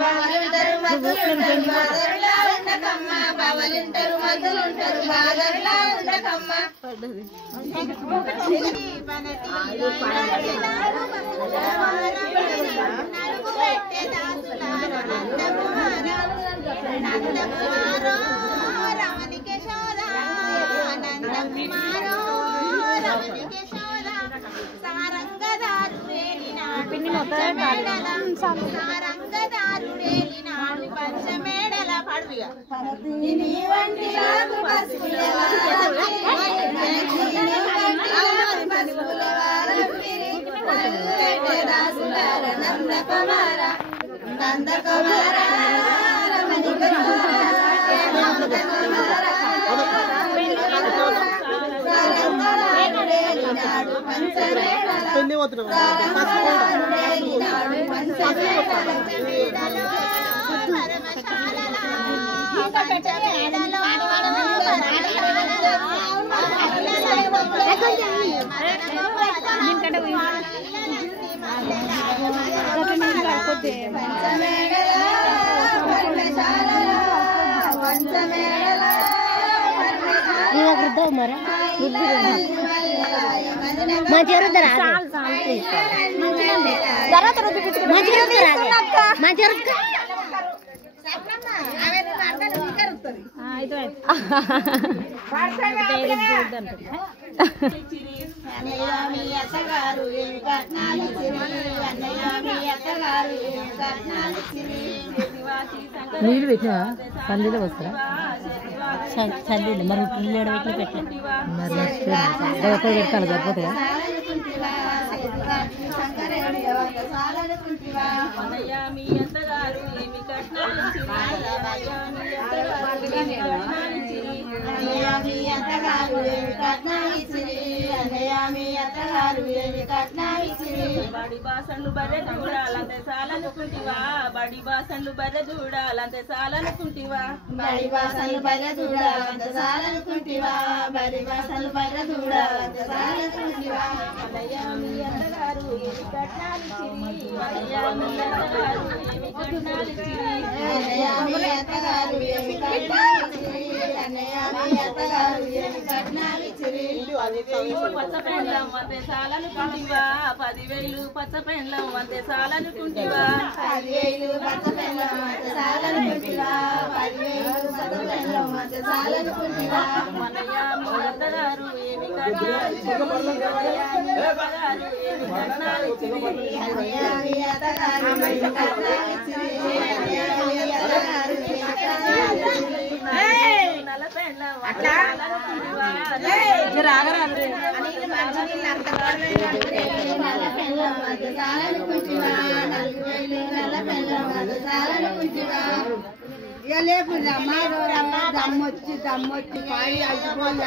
బావలుంటారు మద్దులుంటారు బాదరులా ఉండకమ్మ బావలుంటారు మద్దులుంటారు బాదరులా ఉండకమ్మ నలుగు పెట్టే దాసులారా నందకుమారో రమణికే శోధ నందకుమారో రమణికే శోధ సారంగదారుడేలినాడు పంచమేడల పడుగా నీ వంటి నందకుమార నందకుమార నీళ్ళు పెట్టినా సందిలో వస్తారా సందిలో మరి పిల్లలు పెట్టిన మరి పెడతాను సరిపోతాయా బడి బాసండ్లు బర్రె దూడాలంతే సాలనుకుంటివా బడి బాసండ్లు బర్రె దూడాలంతే సాలనుకుంటివా బడి బాసండ్లు బర్రె దూడాలంతే సాలనుకుంటివా బడి బాసండ్లు బర్రె దూడాలంతే సాలనుకుంటివా అన్నయ్య మీ అత్తగారు ఏమి కట్నాలిచ్చిరి అన్నయ్య మీ అత్తగారు ఏమి కట్నాలిచ్చిరి అన్నయ్య మీ అత్తగారు ఏమి కట్నాలిచ్చిరి అన్నయ్య మీ అత్తగారు ఏమి కట్నాలిచ్చిరి పచ్చ పెండ్లం వంతే సాలనుకుంటివా 10,000 పచ్చ పెండ్లం వంతే సాలనుకుంటివా 10,000 పచ్చ పెండ్లం వంతే సాలనుకుంటివా 10,000 పచ్చ పెండ్లం వంతే సాలనుకుంటివా అన్నయ్య మీ అత్తగారు ఏమి కట్నాలిచ్చిరి అన్నయ్య మీ అత్తగారు ఏమి కట్నాలిచ్చిరి అన్నయ్య మీ అత్తగారు ఏమి కట్నాలిచ్చిరి నల్ల పెండ్లం అట్లా ఇక లేకుండా దమ్మొచ్చి పాయి అల్చిపోయి